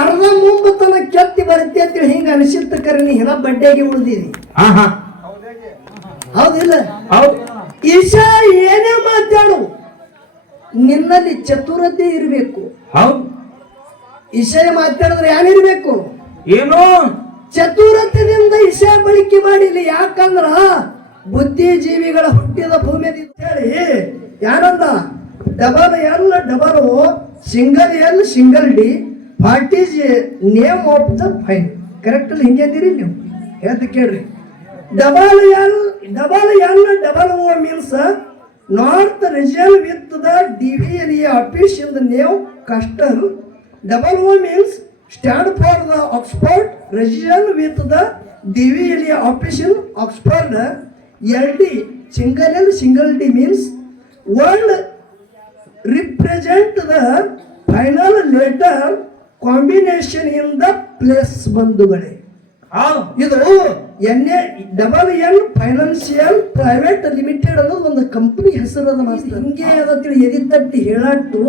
ಅರ್ಧ ಮುಂಬತನ ಕೆತ್ತಿ ಬರುತ್ತೆ ಅಂತೇಳಿ ಹಿಂಗ ಅನಿಸಿತ್ತ ಕರೆ ನೀ ಹಿನ ಬಡ್ಡೆಗೆ ಉಳಿದಿರಿ. ಹೌದಿಲ್ಲ? ಈಶಾ ಏನೇ ಮಾತಾಡು ನಿನ್ನಲ್ಲಿ ಚತುರತೆ ಇರಬೇಕು. ವಿಷಯ ಮಾತಾಡಿದ್ರೆ ಏನಿರ್ಬೇಕು? ಏನು ಚತುರತೆಯಿಂದ ವಿಷಯ ಬಳಕೆ ಮಾಡಿಲ್ಲ. ಯಾಕಂದ್ರ ಬುದ್ಧಿಜೀವಿಗಳ ಹುಟ್ಟಿದ ಭೂಮಿ ಹೇಳಿ ಯಾರಂದ double L double O single L single D what is name of the fine. Correct ಅಲ್ಲಿ ಹಿಂಗೆ ಅಂದಿರಿ ನೀವು ಹೇಳ್ತ ಕೇಳ್ರಿ. Double L double O means north region with the DVLA office in the name castle. Double O means stand for the Oxford region with the DVLA office in Oxford. LD single D means world represent the final letter combination in the place ಬಂಧುಗಳೇ. ಇದು double N financial private limited ಅನ್ನೋದು ಒಂದು company ಹೆಸರದ master. ಹಿಂಗೆ ಅದಕ್ಕೆ ಎದಿ ತಟ್ಟಿ ಹೇಳಟ್ಟು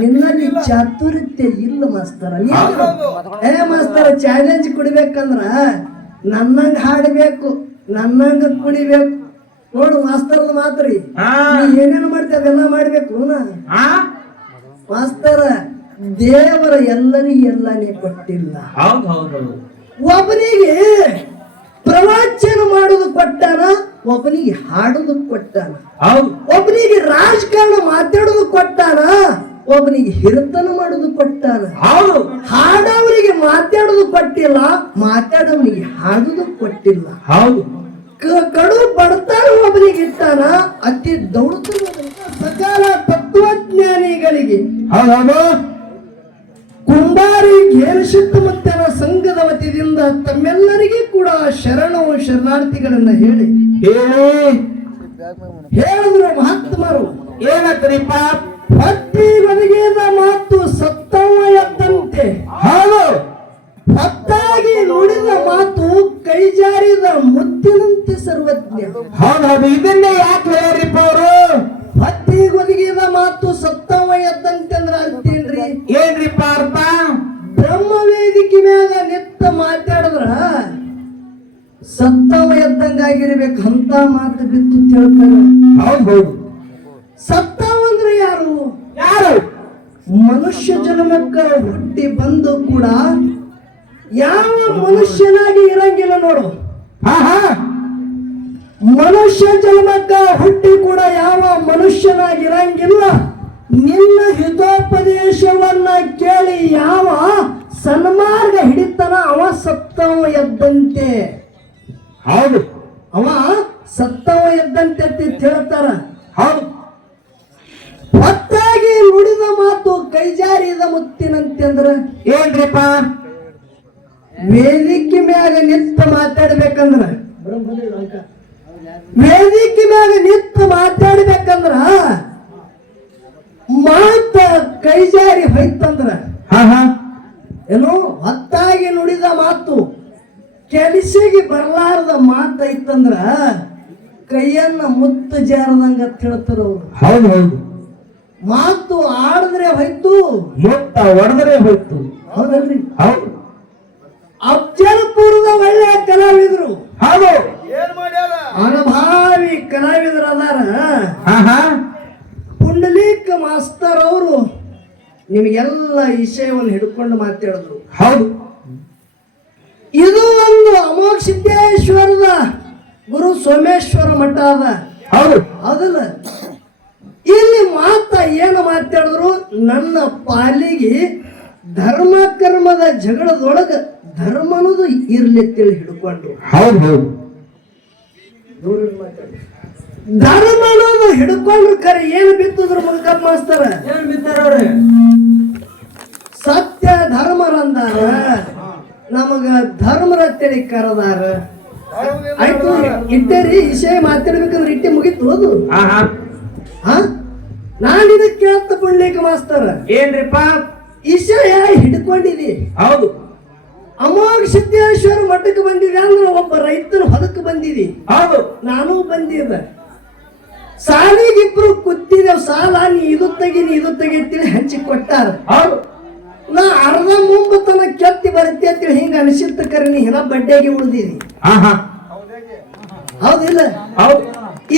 ನಿನ್ನಲ್ಲಿ ಚಾತುರ್ಯತೆ ಇಲ್ಲ ಮಾಸ್ತರ. ಮಾಸ್ತರ ಚಾಲೆಂಜ್ ಕುಡಿಬೇಕಂದ್ರ ನನ್ನಂಗ ಹಾಡಬೇಕು, ನನ್ನಂಗ ಕುಡಿಬೇಕು. ನೋಡು ಮಾಸ್ತರದ ಮಾತ್ರಿ ಏನೇನು ಮಾಡ್ತೇವೆ ಅದೆಲ್ಲ ಮಾಡ್ಬೇಕು. ಮಾಸ್ತರ ದೇವರ ಎಲ್ಲರಿಗೂ ಎಲ್ಲನೇ ಕೊಟ್ಟಿಲ್ಲ. ಒಬ್ಬನಿಗೆ ಪ್ರವಚನ ಮಾಡೋದು ಕೊಟ್ಟಾನ, ಒಬ್ಬನಿಗೆ ಹಾಡೋದು ಕೊಟ್ಟಾನ, ಒಬ್ಬನಿಗೆ ರಾಜಕಾರಣ ಮಾತಾಡೋದು ಕೊಟ್ಟಾನ, ಒಬ್ಬನಿಗೆ ಹಿರಿತನ ಮಾಡೋದು ಕೊಟ್ಟಾನ. ಹಾಡೋವರಿಗೆ ಮಾತಾಡೋದು ಕೊಟ್ಟಿಲ್ಲ, ಮಾತಾಡೋವನಿಗೆ ಹಾಡೋದು ಕೊಟ್ಟಿಲ್ಲ. ಕಡು ಬಡತಾನ ಒಬ್ಬನಿಗೆ ಇಟ್ಟಾನ, ಅತಿ ದೌಡತನ ಸಕಾಲ ತತ್ವಜ್ಞಾನಿಗಳಿಗೆ ಕುಂಬಾರಿ ಸುತ್ತಮುತ್ತಲ ಸಂಘದ ವತಿಯಿಂದ ತಮ್ಮೆಲ್ಲರಿಗೂ ಕೂಡ ಶರಣಾರ್ಥಿಗಳನ್ನ ಹೇಳಿದ್ರು ಮಹಾತ್ಮರು. ಏನಂತ್ರಿಪ್ಪ? ಭಕ್ತಿ ಒದಗಿದ ಮಾತು ಸತ್ತವ ಎದ್ದಂತೆ, ಹೊತ್ತಾಗಿ ನುಡಿದ ಮಾತು ಕೈ ಜಾರಿದ ಮುತ್ತಿನಂತೆ ಸರ್ವಜ್ಞ. ಇದನ್ನೇ ಯಾಕೆ ಹೇಳ್ರಿಪ್ಪ ಅವರು? ಭಕ್ತಿ ಒದಗಿದ ಮಾತು ಸತ್ತವ ಎದ್ದಂತೆ ಅಂದ್ರೆ ಅರ್ಥ ಏನ್ರಿಪ್ಪ ಅರ್ಥ? ಬ್ರಹ್ಮ ವೇದಿಕೆ ಮ್ಯಾಗ ನಿತ್ತ ಮಾತಾಡಿದ್ರ ಸತ್ತವ ಎದ್ದಂಗ ಆಗಿರ್ಬೇಕು ಅಂತ ಮಾತು ಬಿತ್ತು ಹೇಳ್ತಾರೆ. ಹೌದು. ಸತ್ತವ ಅಂದ್ರೆ ಯಾರು? ಮನುಷ್ಯ ಜನ್ಮಕ್ಕ ಹುಟ್ಟಿ ಬಂದು ಕೂಡ ಯಾವ ಮನುಷ್ಯನಾಗಿ ಇರಂಗಿಲ್ಲ ನೋಡು. ಮನುಷ್ಯ ಜನ್ಮಕ್ಕ ಹುಟ್ಟಿ ಕೂಡ ಯಾವ ಮನುಷ್ಯನಾಗಿ ಇರಂಗಿಲ್ಲ. ನಿನ್ನ ಹಿತೋಪದೇಶವನ್ನ ಕೇಳಿ ಯಾವ ಸನ್ಮಾರ್ಗ ಹಿಡಿತಾನ ಅವ ಸತ್ತವ ಎದ್ದಂತೆ. ಹೌದು, ಅವ ಸತ್ತವ ಎದ್ದಂತೆ ಅಂತ ಹೇಳ್ತಾರ. ಹೌದು. ಹೊತ್ತಾಗಿ ನುಡಿದ ಮಾತು ಕೈಜಾರಿದ ಮುತ್ತಿನಂತೆ ಅಂದ್ರ ಏನ್ರಿಪ್ಪ? ವೇದಿಕೆ ಮ್ಯಾಗ ನಿತ್ತ ಮಾತಾಡ್ಬೇಕಂದ್ರ, ವೇದಿಕೆ ಮ್ಯಾಗ ನಿತ್ತ ಮಾತಾಡ್ಬೇಕಂದ್ರ ಮಾತ ಕೈಜಾರಿ ಹೋಯ್ತಂದ್ರ ಏನು? ಹೊತ್ತಾಗಿ ನುಡಿದ ಮಾತು ಕೆಲಸಿಗೆ ಬರ್ಲಾರ್ದ ಮಾತು ಐತಂದ್ರ ಕೈಯನ್ನ ಮುತ್ತು ಜಾರದಂಗ ಹೇಳ್ತಾರ ಅವ್ರು. ಹೌದು. ಮಾತು ಆಡಿದ್ರೆ ಹೋಯ್ತು, ಮುತ್ತ ಹೊಡೆದ್ರೆ ಹೋಯ್ತು. ಹೌದಲ್ರಿ? ಹೌದು. ಅಫ್ಜಲ್ಪುರದ ಒಳ್ಳೆಯ ಕಲಾವಿದರು, ಹೌದು, ಅನುಭಾವಿ ಕಲಾವಿದರು ಅದಾರ. ಪುಂಡಲೀಕ ಮಾಸ್ತರ್ ಅವರು ನಿಮಗೆಲ್ಲ ವಿಷಯವನ್ನು ಹಿಡ್ಕೊಂಡು ಮಾತಾಡಿದ್ರು. ಹೌದು. ಇದು ಒಂದು ಅಮೋಘ ಸಿದ್ದೇಶ್ವರದ ಗುರು ಸೋಮೇಶ್ವರ ಮಠ ಅದ. ಹೌದು. ಹೌದಲ್ಲ? ಇಲ್ಲಿ ಮಾತ ಏನು ಮಾತಾಡಿದ್ರು? ನನ್ನ ಪಾಲಿಗೆ ಧರ್ಮ ಕರ್ಮದ ಜಗಳದೊಳಗ ಧರ್ಮ ಅನ್ನೋದು ಇರ್ಲಿ ಅಂತೇಳಿ ಹಿಡ್ಕೊಂಡ್ರು. ಹೌದು. ಧರ್ಮ ಅನ್ನೋದು ಹಿಡ್ಕೊಂಡ್ರು. ಕರೆ ಏನು ಬಿತ್ತಿದ್ರು ಮುಲ್ಕಪ್ಪ ಮಾಸ್ತರ? ಏನ್ ಬಿತ್ತಾರ? ಸತ್ಯ ಧರ್ಮರಂದಾರ, ನಮಗ ಧರ್ಮರ ಅಂತೇಳಿ ಕರದಾರ. ಆಯ್ತು, ಇಟ್ಟೇರಿ ವಿಷಯ ಮಾತಾಡ್ಬೇಕಂದ್ರೆ ಇಟ್ಟೆ ಮುಗಿತು ಅದು. ನಾನು ಇದಕ್ಕೆ ಕೇಳ್ತ ಪುಣ್ಯಕ ಮಾಸ್ತರ ಏನ್ರಿಪ್ಪ? ವಿಷಯ ಹಿಡ್ಕೊಂಡಿದಿ. ಹೌದು. ಅಮೋಘ ಸಿದ್ದೇಶ್ವರ ಮಠಕ್ಕೆ ಬಂದಿದೆ ಅಂದ್ರೆ ಒಬ್ಬ ರೈತನ ಹೊಲಕ್ಕೆ ಬಂದಿದಿ. ಹೌದು. ನಾನು ಬಂದಿದ್ದೆ. ಸಾಲಿಗಿಬ್ರು ಕೂತಿದ್ದೇವ್. ಸಾಲ ನೀ ಇದು ತೆಗಿ ಅಂತೇಳಿ ಹಂಚಿ ಕೊಟ್ಟಾರ. ಹೌದು. ನಾ ಅರ್ಧ ಮುಂಬತ್ತನ ಶಕ್ತಿ ಬರುತ್ತೆ ಅಂತೇಳಿ ಹಿಂಗ ಅನಿಸಿತ್ತ ಕರೆ ಹಿನ ಬಡ್ಡೆಗೆ ಉಳಿದೀನಿ. ಹೌದಿಲ್ಲ?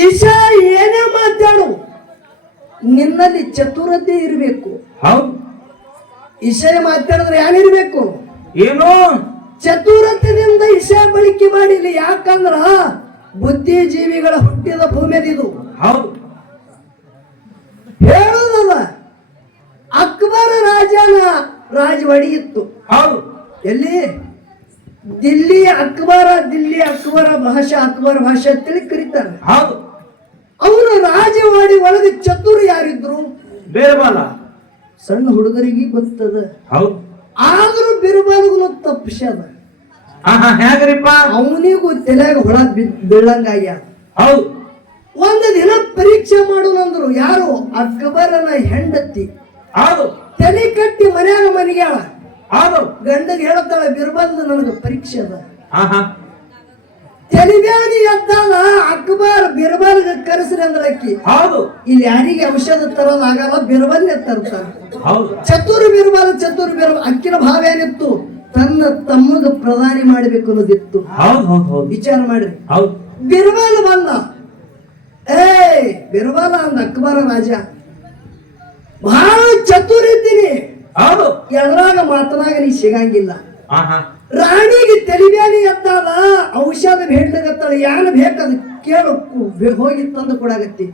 ಈಶಾ ಏನೇ ಮಾತಾಡು ನಿನ್ನಲ್ಲಿ ಚತುರತೆ ಇರಬೇಕು. ಈಶಾ ಮಾತಾಡಿದ್ರೆ ಏನಿರ್ಬೇಕು? ಏನು ಚತುರತೆಯಿಂದ ಈಶಾ ಬಳಕೆ ಮಾಡಿಲ್ಲ. ಯಾಕಂದ್ರ ಬುದ್ಧಿಜೀವಿಗಳ ಹುಟ್ಟಿದ ಭೂಮಿಯದಿದು. ಹೇಳುದಲ್ಲ, ಅಕ್ಬರ ರಾಜನ ರಾಜವಾಡಿ ಇತ್ತು. ಎಲ್ಲಿ? ದಿಲ್ಲಿ ಅಕ್ಬರ ಭಾಷಾ ಅಂತೇಳಿ ಕರೀತಾರೆ. ಅವರ ರಾಜವಾಡಿ ಒಳಗೆ ಚತುರ್ ಯಾರಿದ್ರು? ಬೇರ್ಬಾಲ. ಸಣ್ಣ ಹುಡುಗರಿಗೆ ಗೊತ್ತದ. ಆದ್ರೂ ಬಿರುಬಾಲಗೂ ತಪ್ಪಿಸ್ಯಾದ. ಅವನಿಗೂ ತಲೆಯಾಗ ಹುಳ ಬೀಳಂಗಾಗ್ಯ. ಒಂದು ದಿನ ಪರೀಕ್ಷೆ ಮಾಡೋಣಂದ್ರು. ಯಾರು? ಅಕ್ಬರನ ಹೆಂಡತಿ ತಲೆ ಕಟ್ಟಿ ಮನೆಗ್ಯಾಳ. ಗಂಡಗೆ ಹೇಳ್ತಾಳೆ, ಬಿರ್ಬಂದು ನನಗೆ ಪರೀಕ್ಷೆ ಅದ. ತಲೆಬ್ಯಾನಿ ಎದ್ದಾಲ ಅಕ್ಬರ್ ಬಿರ್ಬಲ್ಗೆ ಕರೆಸ್ರಿ ಅಂದ್ರ ಅಕ್ಕಿ. ಇಲ್ಲಿ ಯಾರಿಗೆ ಔಷಧ ತರೋದಾಗಲ್ಲ, ಬಿರ್ಬಲ್ನೇ ತರ್ತಾರೆ. ಚತುರ್ ಬಿರ್ಬಲ್ ಅಕ್ಕಿನ ಭಾವ ಏನಿತ್ತು? ತನ್ನ ತಮ್ಮಗ ಪ್ರಧಾನಿ ಮಾಡಬೇಕು ಅನ್ನೋದಿತ್ತು. ವಿಚಾರ ಮಾಡ್ರಿ. ಬಿರ್ಬಲ್ ಬಂದ. ಬಿರ್ಬಲ ಅಂದ ಅಕ್ಬರ ರಾಜ, ಬಹಳ ಚತುರ್ ಇದ್ದೀನಿ, ಎದ್ರಾಗ ಮಾತನಾಗ ನೀ ಸಿಗಂಗಿಲ್ಲ. ರಾಣಿಗೆ ತಲೆಬ್ಯಾನಿ ಎತ್ತಾದ, ಔಷಧ ಬೇಡ್ಲಾಗತ್ತಾಳ. ಯಾರು ಬೇಕದು ಕೇಳು, ಹೋಗಿ ತಂದು ಕೊಡಾಗತ್ತಿ.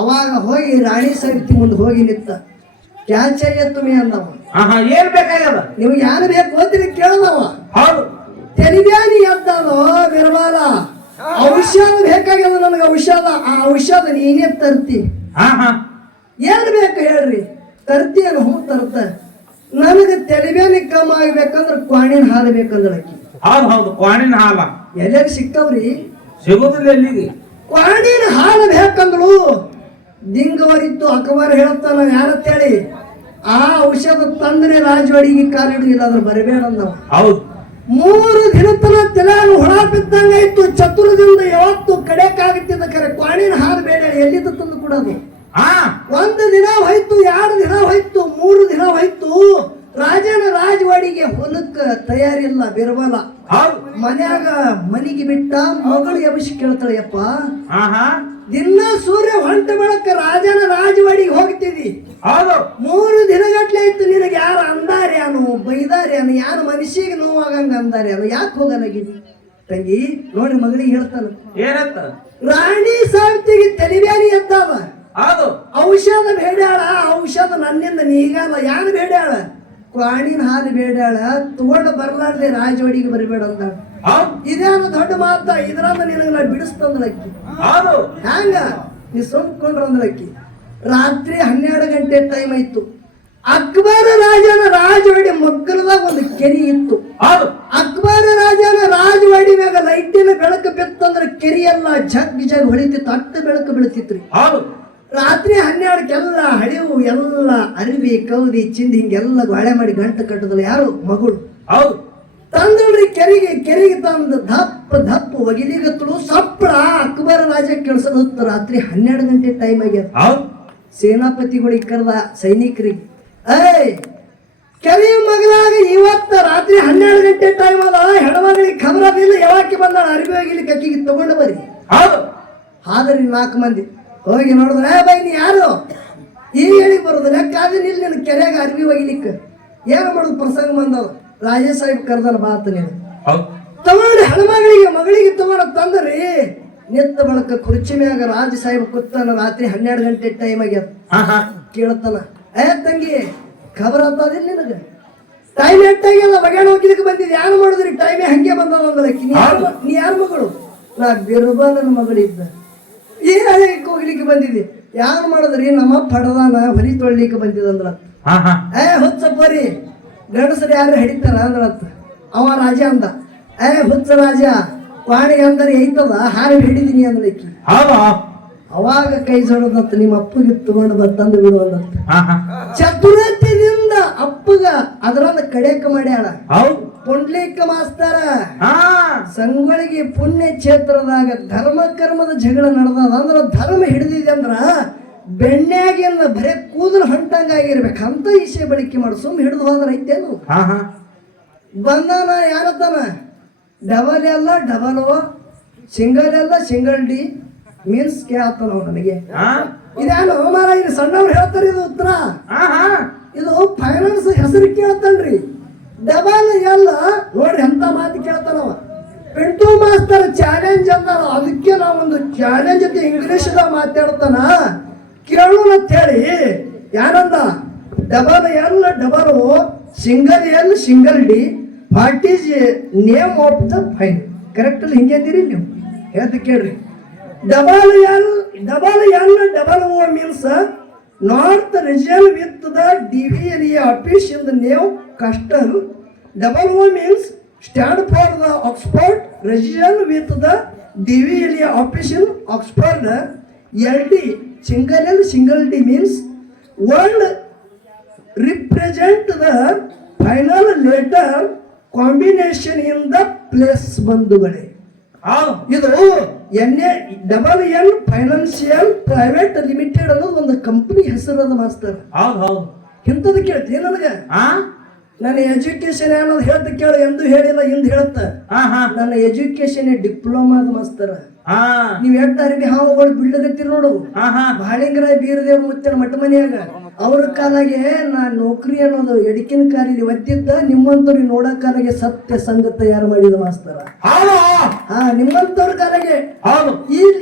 ಅವಾಗ ಹೋಗಿ ರಾಣಿ ಸಮಿತಿ ಮುಂದೆ ಹೋಗಿ ನಿಂತ. ಕ್ಯಾಚಯ್ಯ ತುಮಿ ಅಂದವ. ಏನ್ ಬೇಕಾಗ್ಯದ ನಿಮ್ಗೆ ಯಾರು ಬೇಕು ಓದ್ತೀನಿ ಕೇಳದವ. ತಲೆಬ್ಯಾನಿ ಎದ್ದಾದೋ ಬಿರ್ಬಾಲ, ಔಷಧ ಬೇಕಾಗ್ಯದ ನನಗೆ. ಆ ಔಷಧ ನೀನೇ ತರ್ತಿ. ಏನ್ ಬೇಕು ಹೇಳ್ರಿ? ತರ್ತಿಯಲ್ಲ? ಹ್ಞೂ ತರ್ತ. ನನಗೆ ತಲೆಬ್ಯಾನಿ ಕಮ್ಮ ಆಗ್ಬೇಕಂದ್ರ ಕ್ವಾಣಿನ ಹಾಲು ಬೇಕಂದ್ರ ಅಕ್ಕಿ. ಕ್ವಾಣಿನ ಹಾಲ ಎಲ್ಲೆಲ್ಲಿ ಸಿಕ್ತಾವ್ರಿ? ಸಿಗೋದಿಲ್ಲ. ಎಲ್ಲಿಗೆ? ಕ್ವಾಣಿನ ಹಾಲು ಬೇಕಂದ್ರು ದಿಂಗವರಿತ್ತು. ಅಕ್ಬರ್ ಹೇಳ್ತಾನ ಯಾರತ್ತೇಳಿ, ಆ ಔಷಧ ತಂದ್ರೆ ರಾಜವಾಡಿಗೆ ಕಾಲಿಡುದಿಲ್ಲ, ಅದ್ರ ಬರಬೇಡ ಅಂದವ. 3 ದಿನ ತನ ತಲೆಯಾಗ ಹುಳ ಬಿದ್ದಂಗಾಯ್ತು. ಚತುರದಿಂದ ಯಾವತ್ತು ಕಡೆಕಾಗುತ್ತಿದ್ದ ಕರೆ ಕ್ವಾಣಿನ ಹಾಲು ಬೇಡ. ಎಲ್ಲಿದ್ದು ತಂದು ಕೊಡೋದು? 1 ದಿನ ಹೋಯ್ತು, 2 ದಿನ ಹೋಯ್ತು, 3 ದಿನ ಹೋಯ್ತು. ರಾಜನ ರಾಜವಾಡಿಗೆ ಹೊಲಕ್ಕ ತಯಾರಿಲ್ಲ ಬಿರ್ಬಲ. ಮನ್ಯಾಗ ಮನಿಗೆ ಬಿಟ್ಟ. ಮಗಳು ಎಬ್ಬಿಸಿ ಕೇಳ್ತಾಳೆ, ಯಪ್ಪ ದಿನ ಸೂರ್ಯ ಹೊಂಟ ಬೆಳಕ ರಾಜನ ರಾಜವಾಡಿಗೆ ಹೋಗ್ತಿದಿ, 3 ದಿನಗಟ್ಲೆ ಆಯ್ತು. ನಿನಗೆ ಯಾರು ಅಂದಾರ್ಯಾನು ಬೈದಾರ್ಯಾನು? ಯಾರು ಮನುಷ್ಯಗೆ ನೋವಾಗಂಗ ಅಂದಾರ್ಯಾನು? ಯಾಕೆ ಹೋಗಲಾಗಿದಿ? ತಂಗಿ ನೋಡಿ ಮಗಳಿಗೆ ಹೇಳ್ತಾನ ಏನಂತ. ರಾಣಿ ಸಾರ್ತಿಗೆ ತಲೆಬ್ಯಾನಿ ಎದ್ದಾವ. ಔಷಧ ಬೇಡ್ಯಾಳ. ಔಷಧ ನನ್ನಿಂದ ನೀಗಲ್ಲ. ಯಾರು ಬೇಡ್ಯಾಳ? ಕ್ವಾಣಿನ ಹಾಲು ಬೇಡ್ಯಾಳ. ತಗೊಂಡು ಬರ್ಲಾರ್ದೆ ರಾಜವಾಡಿಗೆ ಬರಬೇಡ ಅಂದ. ಇದೇನು ದೊಡ್ಡ ಮಾತ? ಇದ್ರಂದ ನಿನಗೆ ನಾ ಬಿಡಿಸ್ತಂದ್ಲಕ್ಕಿ. ಹ್ಯಾಂಗ ನೀ ಸುಮ್ಕೊಂಡ್ರಂದ್ಲಕ್ಕಿ. ರಾತ್ರಿ 12 ಗಂಟೆ ಟೈಮ್ ಆಯ್ತು. ಅಕ್ಬರ ರಾಜನ ರಾಜವಾಡಿ ಮಗ್ಗಲದಾಗ ಒಂದು ಕೆರೆ ಇತ್ತು. ಅಕ್ಬರ ರಾಜನ ರಾಜವಾಡಿ ಮ್ಯಾಗ ಲೈಟಿನ ಬೆಳಕು ಬಿತ್ತಂದ್ರ ಕೆರೆಯೆಲ್ಲ ಜಗ್ ಹೊಳಿತಿತ್ತು. ಅಟ್ಟ ಬೆಳಕು ಬೀಳ್ತಿತ್ರಿ. ರಾತ್ರಿ 12ಕ್ಕೆಲ್ಲ ಹಳಿವು ಎಲ್ಲ ಅರಿವಿ ಕೌದಿ ಚಿಂದಿ ಹಿಂಗೆಲ್ಲ ಗಾಳೆ ಮಾಡಿ ಗಂಟು ಕಟ್ಟದಲ್ಲ. ಯಾರು? ಮಗಳು. ತಂದಳ್ರಿ ಕೆರೆಗೆ ತಂದು ದಪ್ಪ ಒಗಿಲಿಗತ್ತಳು. ಸಪ್ಪಳ ಅಕ್ಬರ ರಾಜ ಕೆಲ್ಸದ ರಾತ್ರಿ 12 ಗಂಟೆ ಟೈಮ್ ಆಗ್ಯದ. ಸೇನಾಪತಿಗಳಿಗೆ ಕರೆದ ಸೈನಿಕರಿಗೆ, ಕೆರೆಯ ಮಗಲಾಗ ಇವತ್ತ ರಾತ್ರಿ 12 ಗಂಟೆ ಟೈಮ್ ಅದ. ಹೆಣ್ಮಗಳಿಗೆ ಖಬರದಿಲ್ಲ. ಯಾವಾಕಿ ಬಂದಾಳ ಅರಿವಿ ಒಗಿಲಿಕ್ಕೆ ಅಕ್ಕಿಗೆ ತಗೊಂಡು ಬರ್ರಿ. ಆದ್ರಿ 4 ಮಂದಿ ಹೋಗಿ ನೋಡಿದ್ರೆ, ಬೈ ನೀ ಯಾರು? ಈಗ ಹೇಳಿ ಬರೋದು ಲೆಕ್ಕ ಆದ್ರೆ ಇಲ್ಲಿ ನಿನ್ನ ಕೆರೆಯಾಗ ಅರ್ವಿ ಒಗಿಲಿಕ್ಕೆ ಏನು ಮಾಡೋದು? ಪ್ರಸಂಗ ಬಂದವ. ರಾಜೇ ಸಾಹೇಬ್ ಕರ್ದಲ್ಲ ಬಾತ ನೀನು ತಗೊಂಡು ಮಗಳಿಗೆ ತಗೊಂಡ ತಂದ್ರಿ. ನಿತ್ತ ಬಳಕ ಕುರ್ಚಿ ಮ್ಯಾಗ ರಾಜ ಸಾಹೇಬ್ ಕೂತಾನ. ರಾತ್ರಿ 12 ಗಂಟೆ ಟೈಮ್ ಆಗ್ಯದ. ಕೇಳ್ತಾನ, ತಂಗಿ ಖಬರ್ ಆಗ್ತದಿಲ್ಲ ನಿನಗೆ? ಟೈಮ್ ಎಟ್ಟಾಗ್ಯದ, ಬಗೆಣ ಹೋಗಿದಕ್ಕೆ ಬಂದಿದ್ದು. ಯಾರು ಮಾಡಿದ್ರಿ? ಟೈಮೇ ಹಂಗೆ ಬಂದವ ಅಂದಲಕ್ಕಿ. ನೀ ಯಾರ ಮಗಳು? ನಾ ಬಿರ್ಬಲನ ಮಗಳಿದ್ದ. ಈ ಹಳೆಗೆ ಹೋಗ್ಲಿಕ್ಕೆ ಬಂದಿದ್ದಿ. ಯಾರು ಮಾಡಿದ್ರಿ? ನಮ್ಮ ಪಡದಾನ ಹೊಲಿ ತೊಳ್ಲಿಕ್ಕೆ ಬಂದಿದಂದ್ರ. ಹುಚ್ಚಪ್ಪರಿ ಗಂಡಸರು ಯಾರು ಹಿಡಿತಾರ ಅಂದ್ರತ್ತ. ಅವ ರಾಜ ಅಂದ, ಹುಚ್ಚ ರಾಜ ವಾಣಿ ಅಂದರೆ ಐತದ ಹಾರಿ ಹಿಡಿದೀನಿ ಅಂದ್ಲಿಕ್ಕಿ. ಅವಾಗ ಕೈ ಜೋಡದತ್ತ. ನಿಮ್ಮ ಅಪ್ಪಗೆ ತಗೊಂಡು ಬಂದು ಬಿಡುವಂದತ್ತ. ಚತುರತೆಯಿಂದ ಅಪ್ಪಗ ಅದರನ್ನ ಕಡೆಕ ಮಾಡ್ಯಾಳ. ಪುಂಡ್ಲಿಕ ಮಾಸ್ತರ ಸಂಗೊಳಿಗೆ ಪುಣ್ಯ ಕ್ಷೇತ್ರದಾಗ ಧರ್ಮ ಕರ್ಮದ ಜಗಳ ನಡೆದದ. ಅಂದ್ರ ಧರ್ಮ ಹಿಡಿದಿದೆ ಅಂದ್ರ ಬೆಣ್ಣೆಗಿಂದ ಬರೇ ಕೂದಲು ಹೊಂಟಂಗಾಗಿರ್ಬೇಕು ಅಂತ ಈಶೆ ಬಳಕೆ ಮಾಡು. ಸುಮ್ ಹಿಡಿದು ಹೋದ್ರ ಐತೇನು? ಬಂದಾನ ಯಾರತ್ತಾನ ಡಬಲ್ ಎಲ್ಲ ಡಬಲ್ ಓ ಸಿಂಗಲ್ ಎಲ್ಲ ಸಿಂಗಲ್ ಡಿ ಮೀನ್ಸ್ ಕೇಳ್ತಾನ ಅವ ನನಗೆ ಹಾ ಇದೇನು ಮಾರ ಇಲ್ಲಿ ಸಣ್ಣವ್ರು ಹೇಳ್ತಾರೆ ಇದು ಉತ್ತರ ಹಾ ಹಾ ಇದು ಫೈನಾನ್ಸ್ ಹೆಸರು ಕೇಳ್ತಾನ್ರಿ ಡಬಲ್ ಎಲ್ಲ ನೋಡ್ರಿ ಎಂತ ಮಾತು ಕೇಳ್ತಾನವ ಪಿಂಟು ಮಾಸ್ತರ್ ಚಾಲೆಂಜ್ ಅಂದಾರ ಅದಕ್ಕೆ ನಾವೊಂದು ಚಾಲೆಂಜ್ ಅಂತ ಇಂಗ್ಲಿಷ್ದಾಗ ಮಾತಾಡ್ತಾನ ಕೇಳೋಣ ಅಂತ ಹೇಳಿ ಯಾರಂದ double L double O single L single D what is name of the fine correct ಅಲ್ಲಿ ಹಿಂಗೆ ಅಂದಿರಿ ನೀವು ಹೇಳ್ತ ಕೇಳ್ರಿ double L double O means north region with the DVL office in the name castle double O means stand for the Oxford region with the DVL office in Oxford. LD single D means world represent the final letter combination in the place ಬಂಧುಗಳೇ ಹೌದು ಇದು double N financial private limited ಅನ್ನೋದು ಒಂದು company ಹೆಸರದ master ಹೌದು ಹೌದು ಇಂಥದ್ದು ಕೇಳ್ತೀನಿ ನನಗೆ ಹಾ ನನ್ನ ಎಜುಕೇಶನ್ ಅನ್ನೋದು ಹೇಳ್ತ ಕೇಳ ಎಂದು ಹೇಳಿಲ್ಲ ಇಂದ ಹೇಳುತ್ತ ಹಾ ಹಾ ನನ್ನ ಎಜುಕೇಶನ್ ಡಿಪ್ಲೊಮಾದ ಮಾಸ್ತರ ಹಾ ನೀವ್ ಎಷ್ಟು ಅರಿವಿ ಹಾವುಗಳು ಬಿಡ್ಲಕತ್ತೀರಿ ನೋಡು ಹಾ ಹಾ ಬಾಳಿಂಗರ ಬೀರದೇವ್ರ ಮುತ್ತಿನ ಮಠ ಮನೆಯಾಗ ಅವ್ರ ಕಾಲಾಗೆ ನಾ ನೌಕರಿ ಅನ್ನೋದು ಎಡಕಿನ ಕಾಲಿಗೆ ಒದ್ದಿದ್ದ ನಿಮ್ಮಂತವ್ರಿಗೆ ನೋಡೋ ಕಾಲಾಗೆ ಸತ್ಯ ಸಂಘ ತಯಾರು ಮಾಡಿದ ಮಾಸ್ತರ ಹೌದು ಹಾ ನಿಮ್ಮಂತವ್ರ ಕಾಲಾಗೆ ಹೌದು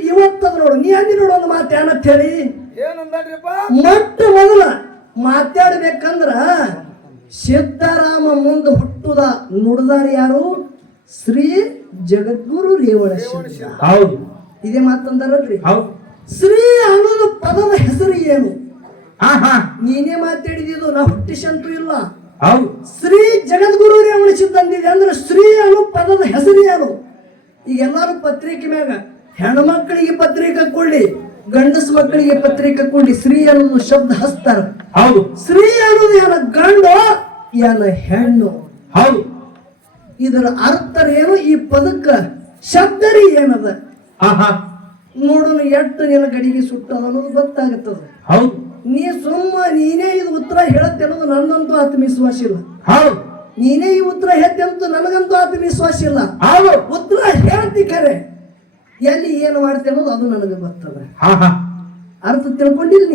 ಇವತ್ತದ ನೋಡು ನೀ ಅಂದಿ ನೋಡು ಒಂದು ಮಾತು ಏನಂತ ಹೇಳಿ ಮೊಟ್ಟ ಮೊದಲ ಮಾತಾಡ್ಬೇಕಂದ್ರ ಸಿದ್ದರಾಮ ಮುಂದೆ ಹುಟ್ಟುದ ನುಡಿದಾರ ಯಾರು ಶ್ರೀ ಜಗದ್ಗುರು ರೇವಣ ಸಿದ್ಧ ಹೌದು ಇದೇ ಮಾತಂದಾರಲ್ರಿ ಹೌದು ಶ್ರೀ ಅನ್ನೋದು ಪದದ ಹೆಸರು ಏನು ಹಾ ಹಾ ನೀನೇ ಮಾತಾಡಿದ್ದು ನಾ ಹುಟ್ಟಿಸಂತೂ ಇಲ್ಲ ಹೌದು ಶ್ರೀ ಜಗದ್ಗುರು ರೇವಣ ಸಿದ್ಧ ಅಂದಿದೆ ಅಂದ್ರೆ ಶ್ರೀ ಅನ್ನೋ ಪದದ ಹೆಸರು ಏನು ಈಗ ಎಲ್ಲಾರು ಪತ್ರಿಕೆ ಮ್ಯಾಗ ಹೆಣ್ಮಕ್ಳಿಗೆ ಪತ್ರಿಕೆ ಕೊಡ್ಲಿ ಗಂಡಸ ಮಕ್ಕಳಿಗೆ ಪತ್ರಿಕೆ ಕೊಡ್ಲಿ ಶ್ರೀ ಅನ್ನೋದು ಶಬ್ದ ಹಸ್ತಾರ ಹೌದು ಸ್ತ್ರೀ ಅನ್ನೋದು ಏನ ಗಂಡು ಏನ ಹೆಣ್ಣು ಹೌದು ಇದರ ಅರ್ಥ ಏನು ಈ ಪದಕ್ಕ ಶಬ್ದರಿ ಏನದ ಹಾ ಹಾ ನೋಡೋಣ ಎಷ್ಟು ನಿನ್ನ ಗಡಿಗೆ ಸುಟ್ಟದ ಅನ್ನೋದು ಗೊತ್ತಾಗುತ್ತದೆ ಹೌದು ನೀ ನೀನೇ ಇದು ಉತ್ತರ ಹೇಳತ್ತೆ ಅನ್ನೋದು ನನ್ನಂತೂ ಆತ್ಮವಿಶ್ವಾಸ ಇಲ್ಲ ಹೌದು ನೀನೇ ಈ ಉತ್ತರ ಹೇಳ್ತೆ ಅಂತ ನನಗಂತೂ ಆತ್ಮವಿಶ್ವಾಸ ಇಲ್ಲ ಹೌದು ಉತ್ತರ ಹೇಳ್ತಿ ಖರೆ ಎಲ್ಲಿ ಏನು ಮಾಡ್ತೆ ಅನ್ನೋದು ಅದು ನನಗೆ ಗೊತ್ತದ ಹಾ ಹಾ ಅರ್ಥ ತಿಳ್ಕೊಂಡಿಲ್ಲ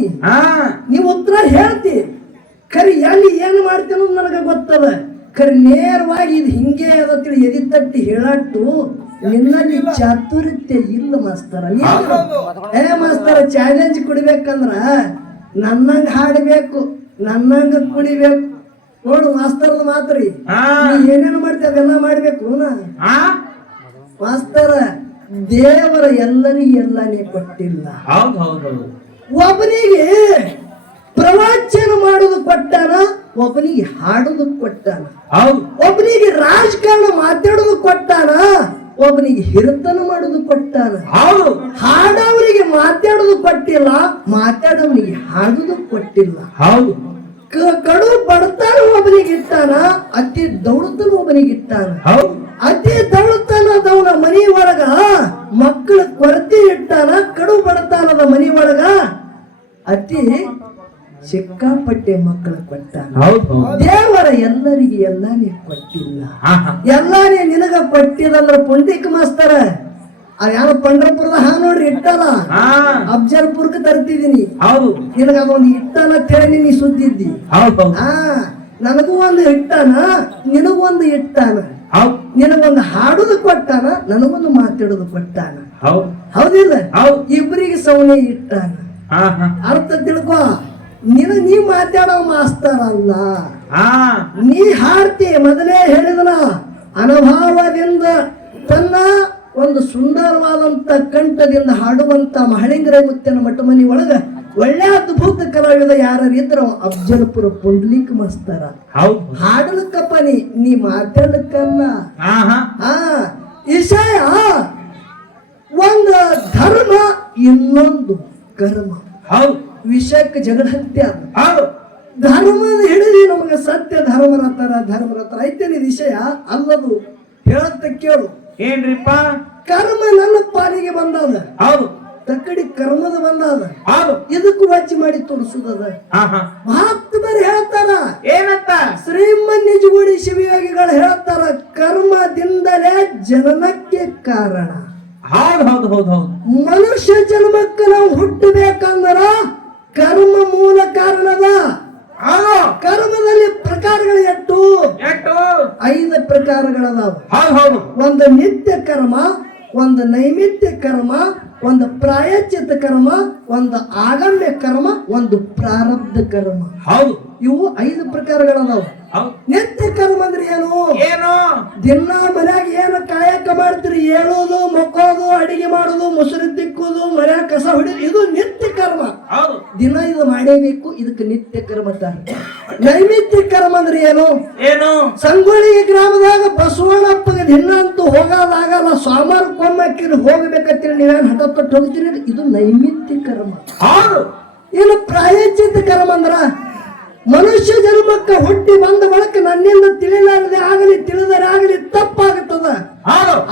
ನೀವು ಉತ್ತರ ಹೇಳ್ತಿ ಖರಿ ಎಲ್ಲಿ ಏನು ಮಾಡ್ತಿ ಅನ್ನೋದು ನನಗೆ ಗೊತ್ತದ ಖರಿ ನೇರವಾಗಿ ಇದು ಹಿಂಗೆ ಅದ ತಿಳಿ ಎದಿ ತಟ್ಟಿ ಹೇಳಟ್ಟು ನಿನ್ನಲ್ಲಿ ಚಾತುರ್ಯ ಇಲ್ಲ ಮಾಸ್ತರ ಮಾಸ್ತರ ಚಾಲೆಂಜ್ ಕೊಡ್ಬೇಕಂದ್ರ ನನ್ನಂಗ ಹಾಡಬೇಕು ನನ್ನಂಗ ಕುಡಿಬೇಕು ನೋಡು ಮಾಸ್ತರದ ಮಾತ್ರಿ ಏನೇನು ಮಾಡ್ತಿ ಅದೆಲ್ಲ ಮಾಡ್ಬೇಕು ಮಾಸ್ತರ ದೇವರ ಎಲ್ಲರಿಗೂ ಎಲ್ಲನೇ ಕೊಟ್ಟಿಲ್ಲ ಹೌದು ಹೌದು ಒಬ್ಬನಿಗೆ ಪ್ರವಚನ ಮಾಡೋದು ಕೊಟ್ಟಾನ ಒಬ್ಬನಿಗೆ ಹಾಡೋದು ಕೊಟ್ಟಾನ ಹೌದು ಒಬ್ಬನಿಗೆ ರಾಜಕಾರಣ ಮಾತಾಡೋದು ಕೊಟ್ಟಾನ ಒಬ್ಬನಿಗೆ ಹಿರಿತನ ಮಾಡೋದು ಕೊಟ್ಟಾನ ಹೌದು ಹಾಡೋವರಿಗೆ ಮಾತಾಡೋದು ಕೊಟ್ಟಿಲ್ಲ ಮಾತಾಡೋವನಿಗೆ ಹಾಡೋದು ಕೊಟ್ಟಿಲ್ಲ ಹೌದು ಕಡು ಬಡತನ ಒಬ್ಬನಿಗೆ ಇಟ್ಟಾನ ಅತಿ ದೌಡತನ ಒಬ್ಬನಿಗೆ ಇಟ್ಟಾನ ಹೌದು ಅತಿ ದೌಡತನದವನ ಮನಿ ಒಳಗ ಮಕ್ಕಳ ಕೊರತೆ ಇಟ್ಟಾನ ಕಡು ಬಡತನದ ಮನಿ ಒಳಗ ಅತಿ ಸಿಕ್ಕಾಪಟ್ಟೆ ಮಕ್ಕಳ ಕೊಟ್ಟಾನ ಹೌದು ದೇವರ ಎಲ್ಲರಿಗೆ ಎಲ್ಲಾನೇ ಕೊಟ್ಟಿಲ್ಲ ಹಾ ಹಾ ಎಲ್ಲಾನೇ ನಿನಗ ಕೊಟ್ಟಿದಂದ್ರ ಪುಂಡಿಕ ಮಾಸ್ತರ ಅದ್ಯಾವ ಪಂಡ್ರಪುರದ ಹಾ ನೋಡ್ರಿ ಇಟ್ಟಲ್ಲ ಹಾ ಅಫ್ಜಲ್ಪುರ್ಗೆ ತರ್ತಿದೀನಿ ಹೌದು ನಿನಗ ಅದೊಂದು ಇಟ್ಟನ ಅಂತ ಹೇಳಿ ನೀ ಸುದ್ದಿದ್ದಿ ಹೌದು ಹಾ ನನಗೂ ಒಂದು ಇಟ್ಟಾನ ನಿನಗೂ ಒಂದು ಇಟ್ಟಾನ ಹೌದು ನಿನಗೊಂದು ಹಾಡುದು ಕೊಟ್ಟಾನ ನನಗೊಂದು ಮಾತಾಡೋದು ಕೊಟ್ಟಾನ ಹೌದು ಹೌದಿಲ್ಲ ಹೌದು ಇಬ್ಬರಿಗೆ ಸೌನೆ ಇಟ್ಟಾನ ಹಾ ಹಾ ಅರ್ಥ ತಿಳ್ಕೊ ನೀ ಮಾತಾಡೋ ಮಾಸ್ತರ ಅಲ್ಲ ಹಾ ನೀ ಹಾಡ್ತಿ ಮೊದಲೇ ಹೇಳಿದನ ಅನುಭವದಿಂದ ತನ್ನ ಒಂದು ಸುಂದರವಾದಂತ ಕಂಠದಿಂದ ಹಾಡುವಂತ ಮಹಳಿಂಗರ ಮುತ್ತಿನ ಮಠಮನಿ ಒಳಗ ಒಳ್ಳೆ ಅದ್ಭುತ ಕಲಾವಿದ ಯಾರಿದ್ರ ಅಫ್ಜಲ್ಪುರ ಪುಂಡ್ಲಿಕ್ ಮಾಸ್ತರ ಹೌದು ಹಾಡಲಕ್ಕಪ್ಪ ನೀ ಮಾತಾಡಕ್ಕಲ್ಲ ಹಾ ಹಾ ಹಾ ವಿಷಯ ಒಂದು ಧರ್ಮ ಇನ್ನೊಂದು ಕರ್ಮ ಹೌದು ವಿಷಯಕ್ಕೆ ಜಗಳ ಹತ್ಯ ಹೌದು ಧರ್ಮದ ಹಿಡಿದು ನಮಗೆ ಸತ್ಯ ಧರ್ಮರತರ ಐತೇನಿ ವಿಷಯ ಅಲ್ಲದು ಹೇಳತ್ತ ಕೇಳು ಏನ್ರಿಪ್ಪ ಕರ್ಮ ನನ್ನ ಪಾಲಿಗೆ ಬಂದದ ಹೌದು ತಕ್ಕಡಿ ಕರ್ಮದ ಬಂದದ ಹೌದು ಇದಕ್ಕೂ ವಜ್ಜಿ ಮಾಡಿ ತೋರಿಸುದದ ಹಾ ಹಾ ಭಕ್ತರು ಹೇಳ್ತಾರ ಏನಂತ ಶ್ರೀಮನ್ ನಿಜಗುಡಿ ಶಿವಿಯ ಯೋಗಿಗಳು ಹೇಳ್ತಾರ ಕರ್ಮದಿಂದಲೇ ಜನನಕ್ಕೆ ಕಾರಣ. ಹೌದು ಹೌದು ಹೌದು ಹೌದು. ಮನುಷ್ಯ ಜನ್ಮಕ್ಕೆ ನಾವು ಹುಟ್ಟಬೇಕಂದ್ರ ಕರ್ಮ ಮೂಲ ಕಾರಣದ. ಹೌದು. ಕರ್ಮದಲ್ಲಿ ಪ್ರಕಾರಗಳು ಎಷ್ಟು? 5 ಪ್ರಕಾರಗಳದಾವ. ಹೌದು ಹೌದು. ಒಂದು ನಿತ್ಯ ಕರ್ಮ, ಒಂದು ನೈಮಿತ್ಯ ಕರ್ಮ, ಒಂದು ಪ್ರಾಯಶ್ಚಿತ್ತ ಕರ್ಮ, ಒಂದು ಆಗಮ್ಯ ಕರ್ಮ, ಒಂದು ಪ್ರಾರಬ್ಧ ಕರ್ಮ. ಹೌದು. ಇವು 5 ಪ್ರಕಾರಗಳದಾವ. ಹೌದು. ನಿತ್ಯ ಕರ್ಮ ಅಂದ್ರೆ ಏನು? ಏನು? ದಿನ ಮನ್ಯಾಗ ಏನು ಕಾಯಕ ಮಾಡ್ತೀರಿ? ಏಳೋದು, ಮಕ್ಕೋದು, ಅಡಿಗೆ ಮಾಡೋದು, ಮೊಸರು ತಿಕ್ಕೋದು, ಮನ್ಯಾಗ ಕಸ ಹೊಡಿಯೋದು, ಇದು ನಿತ್ಯ ಕರ್ಮ. ಹೌದು. ದಿನ ಇದು ಮಾಡೇಬೇಕು, ಇದಕ್ಕೆ ನಿತ್ಯ ಕರ್ಮ ಅಂತಾರೆ. ನೈಮಿತ್ಯ ಕರ್ಮ ಅಂದ್ರೆ ಏನು? ಏನು? ಸಂಗೊಳ್ಳಿ ಗ್ರಾಮದಾಗ ಬಸವಣ್ಣಪ್ಪಗೆ ದಿನ ಅಂತೂ ಹೋಗೋದಾಗಲ್ಲ, ಸೋಮವಾರಕ್ಕೊಮ್ಮೆ ಹೋಗ್ಬೇಕಂತೀರಿ, ನೀವೇನು ಹಠ ತೊಟ್ಟು ಹೋಗ್ತೀರಿ, ಇದು ನೈಮಿತ್ಯ ಕರ್ಮ. ಹೌದು. ಇನ್ನು ಪ್ರಾಯಶ್ಚಿತ್ತ ಕರ್ಮ ಅಂದ್ರ ಮನುಷ್ಯ ಜನ್ಮಕ್ಕೆ ಹುಟ್ಟಿ ಬಂದ ಬಳಕ ನನ್ನಿಂದ ತಿಳಿಲಾರದೆ ಆಗಲಿ ತಿಳಿದರೆ ಆಗಲಿ ತಪ್ಪಾಗುತ್ತದ.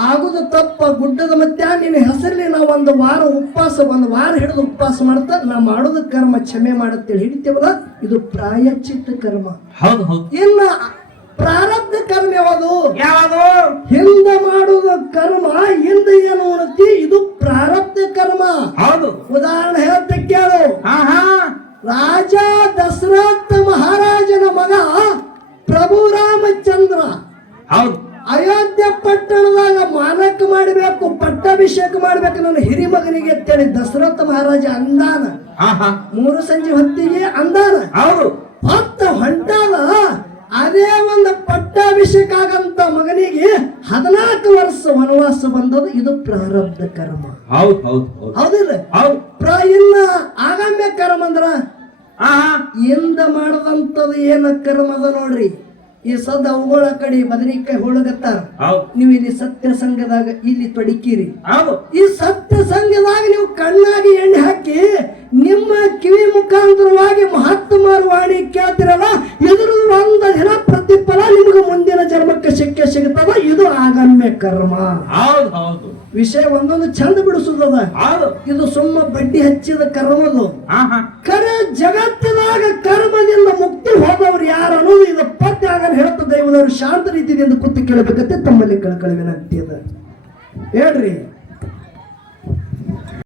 ಆಗುದು ತಪ್ಪ ಗುಡ್ಡದ ಮಧ್ಯ ನಿನ್ನ ಹೆಸರಲ್ಲಿ ನಾವು ಒಂದು ವಾರ ಹಿಡಿದು ಉಪವಾಸ ಮಾಡ್ತಾ ನಾ ಮಾಡೋದ ಕರ್ಮ ಕ್ಷಮೆ ಮಾಡುತ್ತೇಳಿ ಹಿಡಿತೇವಲ್ಲ, ಇದು ಪ್ರಾಯಶ್ಚಿತ್ತ ಕರ್ಮ. ಹೌದು ಹೌದು. ಇನ್ನ ಪ್ರಾರಬ್ಧ ಕರ್ಮ ಯಾವುದು? ಯಾವುದು? ಹಿಂದ ಮಾಡುವ ಕರ್ಮ ಹಿಂದ ಏನು ಉಣತಿ, ಇದು ಪ್ರಾರಬ್ಧ ಕರ್ಮ. ಹೌದು. ಉದಾಹರಣೆ ಹೇಳ್ತ ಕೇಳು. ರಾಜ ದಶರಥ ಮಹಾರಾಜನ ಮಗ ಪ್ರಭು ರಾಮಚಂದ್ರ ಹೌದು. ಅಯೋಧ್ಯ ಪಟ್ಟಣದಾಗ ಮಾನಕ ಮಾಡಬೇಕು, ಪಟ್ಟಾಭಿಷೇಕ ಮಾಡ್ಬೇಕು ನನ್ನ ಹಿರಿ ಮಗನಿಗೆ ಅಂತೇಳಿ ದಶರಥ ಮಹಾರಾಜ ಅಂದಾನ. 3 ಸಂಜೆ ಹೊತ್ತಿಗೆ ಅಂದಾನ. ಹೌದು. ಹೊತ್ತ ಹೊಂಟಾದ. ಅದೇ ಒಂದು ಪಟ್ಟಾಭಿಷೇಕ ಆಗಂತ ಮಗನಿಗೆ 14 ವರ್ಷ ವನವಾಸ ಬಂದದು, ಇದು ಪ್ರಾರಬ್ಧ ಕರ್ಮ. ಹೌದು ಹೌದು ಹೌದಿಲ್ಲ? ಇನ್ನ ಆಗಮ್ಯ ಕರ್ಮ ಅಂದ್ರ ಇಂದ ಮಾಡದಂತದ ಏನ ಕರ್ಮ ಅದ ನೋಡ್ರಿ. ಈ ಸದ ಅವುಗಳ ಕಡೆ ಬದನಿಕಾಯಿ ಹುಳಗತ್ತಾರ, ನೀವು ಇಲ್ಲಿ ಸತ್ಯ ಸಂಘದಾಗ ಇಲ್ಲಿ ತೊಡಕಿರಿ. ಈ ಸತ್ಯ ಸಂಘದಾಗ ನೀವು ಕಣ್ಣಾಗಿ ಎಣ್ಣೆ ಹಾಕಿ ನಿಮ್ಮ ಕಿವಿ ಮುಖಾಂತರವಾಗಿ ಮಹಾತ್ಮರ ವಾಣಿ ಕೇಳ್ತಿರಲ್ಲ, ಇದ್ರ ಒಂದು ದಿನ ಪ್ರತಿಫಲ ನಿಮ್ಗೆ ಮುಂದಿನ ಜನ್ಮಕ್ಕೆ ಸಿಗ್ತದ. ಇದು ಆಗಮ್ಯ ಕರ್ಮ. ವಿಷಯ ಒಂದೊಂದು ಚಂದ ಬಿಡಿಸುದದ. ಇದು ಸುಮ್ಮ ಬಡ್ಡಿ ಹಚ್ಚಿದ ಕರ್ಮದು. ಕರೆ ಜಗತ್ತಿನಾಗ ಕರ್ಮದಿಂದ ಮುಕ್ತಿ ಹೋದವರು ಯಾರು ಅನ್ನೋದು ಇದು ಪದ್ಯ ಆಗಲ್ಲ ಹೇಳ್ತ ದೈವದವರು ಶಾಂತ ರೀತಿಯಿಂದ ಕೂತು ಕೇಳಬೇಕಂತೆ ತಮ್ಮಲ್ಲಿ ಕಳ್ಕಳಿ ವಿನಂತಿ ಅದ. ಹೇಳ್ರಿ.